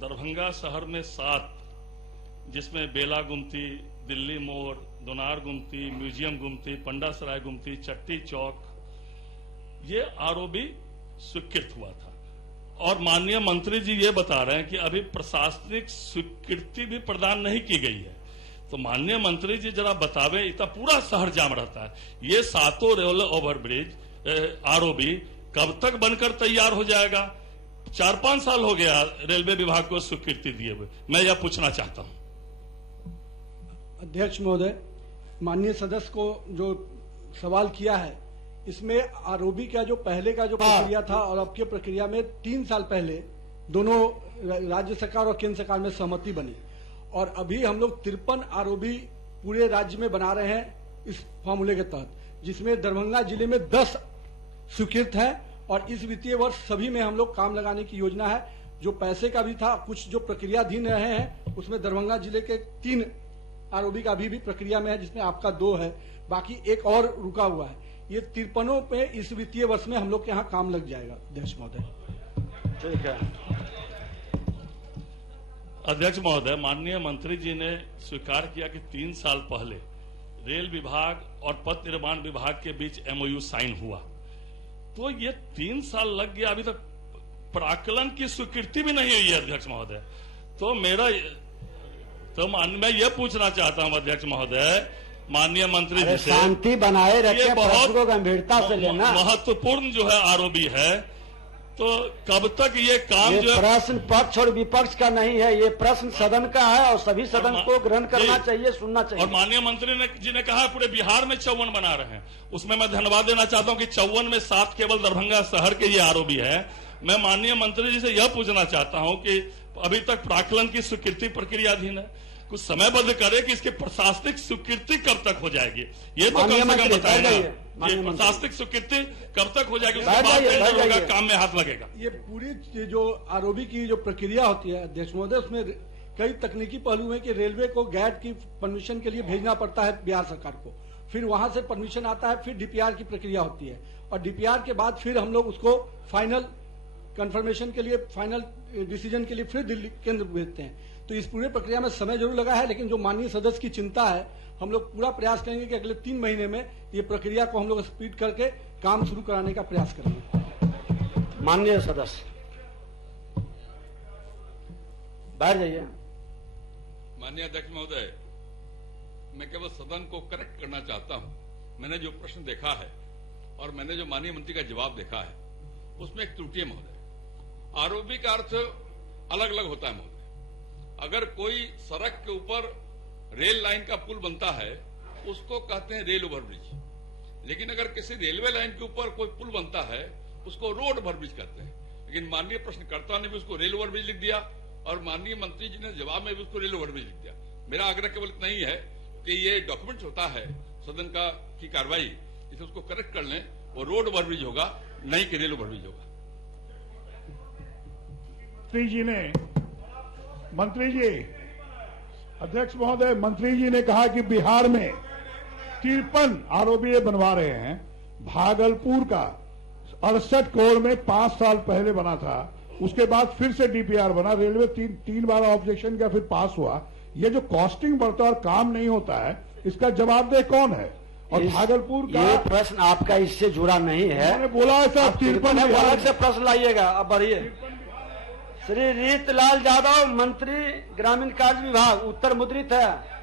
दरभंगा शहर में 7, जिसमें बेला गुमती, दिल्ली मोड़, दोनार गुमती, म्यूजियम गुमती, पंडा सराय गुमती, चट्टी चौक, ये आरओबी स्वीकृत हुआ था। और माननीय मंत्री जी ये बता रहे हैं कि अभी प्रशासनिक स्वीकृति भी प्रदान नहीं की गई है। तो माननीय मंत्री जी जरा बतावे, इतना पूरा शहर जाम रहता है, ये 7 रेलवे ओवरब्रिज आरओबी कब तक बनकर तैयार हो जाएगा? 4-5 साल हो गया रेलवे विभाग को स्वीकृति दिए हुए। मैं यह पूछना चाहता हूं। अध्यक्ष महोदय, माननीय सदस्य को जो सवाल किया है, इसमें आरओबी का जो पहले का जो प्रक्रिया था और अब की प्रक्रिया में 3 साल पहले दोनों राज्य सरकार और केंद्र सरकार में सहमति बनी, और अभी हम लोग 53 आरओबी पूरे राज्य में बना रहे हैं इस फॉर्मूले के तहत, जिसमें दरभंगा जिले में 10 स्वीकृत है, और इस वित्तीय वर्ष सभी में हम लोग काम लगाने की योजना है। जो पैसे का भी था, कुछ जो प्रक्रियाधीन रहे हैं, उसमें दरभंगा जिले के 3 आरओबी का अभी भी प्रक्रिया में है, जिसमें आपका 2 है, बाकी 1 और रुका हुआ है। ये 53 पे इस वित्तीय वर्ष में हम लोग के यहाँ काम लग जाएगा। अध्यक्ष महोदय। ठीक है अध्यक्ष महोदय, माननीय मंत्री जी ने स्वीकार किया कि 3 साल पहले रेल विभाग और पथ निर्माण विभाग के बीच एमओयू साइन हुआ, तो ये 3 साल लग गया, अभी तक प्राक्कलन की स्वीकृति भी नहीं हुई है। अध्यक्ष महोदय, तो मैं ये पूछना चाहता हूं अध्यक्ष महोदय, माननीय मंत्री जी से, शांति बनाए रखें, बहुत को गंभीरता से लेना, महत्वपूर्ण जो है आरओबी है, तो कब तक ये काम जो है? प्रश्न पक्ष और विपक्ष का नहीं है, ये प्रश्न सदन का है और सभी सदन को ग्रहण करना चाहिए, सुनना चाहिए। और माननीय मंत्री जी ने कहा पूरे बिहार में 54 बना रहे हैं, उसमें मैं धन्यवाद देना चाहता हूं कि 54 में 7 केवल दरभंगा शहर के ये आरओबी है। मैं माननीय मंत्री जी से यह पूछना चाहता हूं कि अभी तक प्राक्कलन की स्वीकृति प्रक्रियाधीन है, कुछ समयबद्ध करे कि इसकी प्रशासनिक स्वीकृति कब तक हो जाएगी, ये तो कम से कम बताए ना। ये प्रशासनिक स्वीकृति कब तक हो जाएगी, उसके बाद टेंडर होगा, काम में हाथ लगेगा। ये पूरी जो आरओबी की जो प्रक्रिया होती है अध्यक्ष महोदय, उसमें कई तकनीकी पहलू हैं कि रेलवे को गैट की परमिशन के लिए भेजना पड़ता है बिहार सरकार को, फिर वहां से परमिशन आता है, फिर डीपीआर की प्रक्रिया होती है, और डीपीआर के बाद फिर हम लोग उसको फाइनल कंफर्मेशन के लिए, फाइनल डिसीजन के लिए फिर दिल्ली केंद्र भेजते हैं। तो इस पूरे प्रक्रिया में समय जरूर लगा है, लेकिन जो माननीय सदस्य की चिंता है, हम लोग पूरा प्रयास करेंगे कि अगले 3 महीने में ये प्रक्रिया को हम लोग स्पीड करके काम शुरू कराने का प्रयास करेंगे। माननीय सदस्य बैठ जाइए। माननीय अध्यक्ष महोदय, मैं केवल सदन को करेक्ट करना चाहता हूं। मैंने जो प्रश्न देखा है और मैंने जो माननीय मंत्री का जवाब देखा है, उसमें एक त्रुटि है महोदय। आरओबी का अर्थ अलग अलग होता है महोदय। अगर कोई सड़क के ऊपर रेल लाइन का पुल बनता है, उसको कहते हैं रेल ओवरब्रिज। लेकिन अगर किसी रेलवे लाइन के ऊपर कोई पुल बनता है, उसको रोड ओवरब्रिज कहते हैं। लेकिन माननीय प्रश्नकर्ता ने भी उसको रेल ओवरब्रिज लिख दिया, और माननीय मंत्री जी ने जवाब में भी उसको रेल ओवरब्रिज लिख दिया। मेरा आग्रह केवल इतना ही है कि ये डॉक्यूमेंट होता है सदन का की कार्रवाई, इसे उसको करेक्ट कर लें, वो रोड ओवरब्रिज होगा, नहीं कि रेल ओवरब्रिज होगा। मंत्री जी, अध्यक्ष महोदय, मंत्री जी ने कहा कि बिहार में 53 आरओबी बनवा रहे हैं। भागलपुर का 68 करोड़ में 5 साल पहले बना था, उसके बाद फिर से डीपीआर बना, रेलवे तीन बार ऑब्जेक्शन किया, फिर पास हुआ। ये जो कॉस्टिंग बढ़ता है और काम नहीं होता है, इसका जवाबदेह कौन है? और भागलपुर का ये प्रश्न आपका इससे जुड़ा नहीं है, मैंने बोला है सर, 53 अलग से प्रश्न लाइएगा। अब बढ़िए। श्री रीतलाल यादव, मंत्री ग्रामीण कार्य विभाग, उत्तर मुद्रित है।